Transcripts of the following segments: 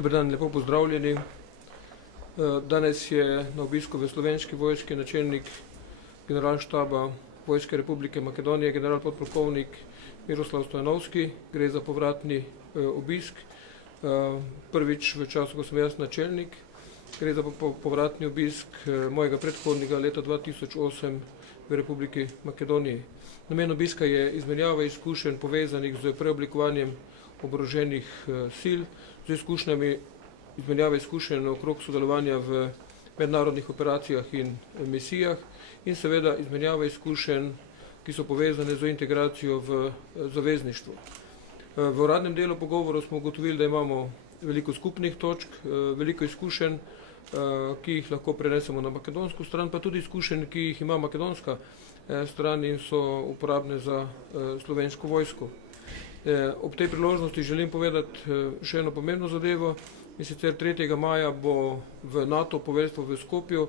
Dober dan, lepo pozdravljeni. Danes je na obisku v Slovenski vojski načelnik generalštaba Vojske Republike Makedonije, general podpolkovnik Miroslav Stojanovski. Gre za povratni obisk. Prvič v času, ko sem jaz načelnik. Gre za povratni obisk mojega predhodnika leta 2008 v Republiki Makedoniji. Namen obiska je izmenjava izkušenj povezanih z preoblikovanjem oboroženih sil, z izkušnjami izmenjave izkušenj okrog sodelovanja v mednarodnih operacijah in misijah in seveda izmenjava izkušenj, ki so povezane z integracijo v zavezništvo. V uradnem delu pogovorov smo ugotovili, da imamo veliko skupnih točk, veliko izkušenj, ki jih lahko prenesemo na makedonsko stran, pa tudi izkušenj, ki jih ima makedonska stran in so uporabne za slovensko vojsko. Ob tej priložnosti želim povedati še eno pomembno zadevo, in sicer 3. maja bo v NATO poveljstvo v Skopju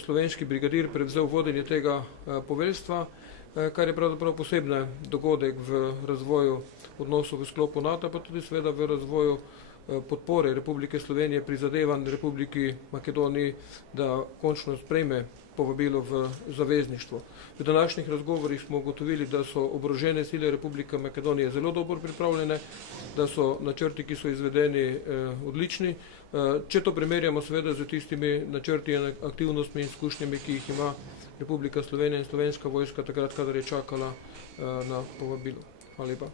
slovenski brigadir prevzel vodenje tega poveljstva, kar je pravzaprav poseben dogodek v razvoju odnosov v sklopu NATO, pa tudi seveda v razvoju podpore Republike Slovenije prizadevanj Republiki Makedoniji, da končno sprejme povabilo v zavezništvo. V današnjih razgovorih smo ugotovili, da so oborožene sile Republike Makedonije zelo dobro pripravljene, da so načrti, ki so izvedeni, odlični. Če to primerjamo seveda z tistimi načrti in aktivnostmi in izkušnjami, ki jih ima Republika Slovenija in Slovenska vojska takrat, kadar je čakala na povabilo. Hvala lepa.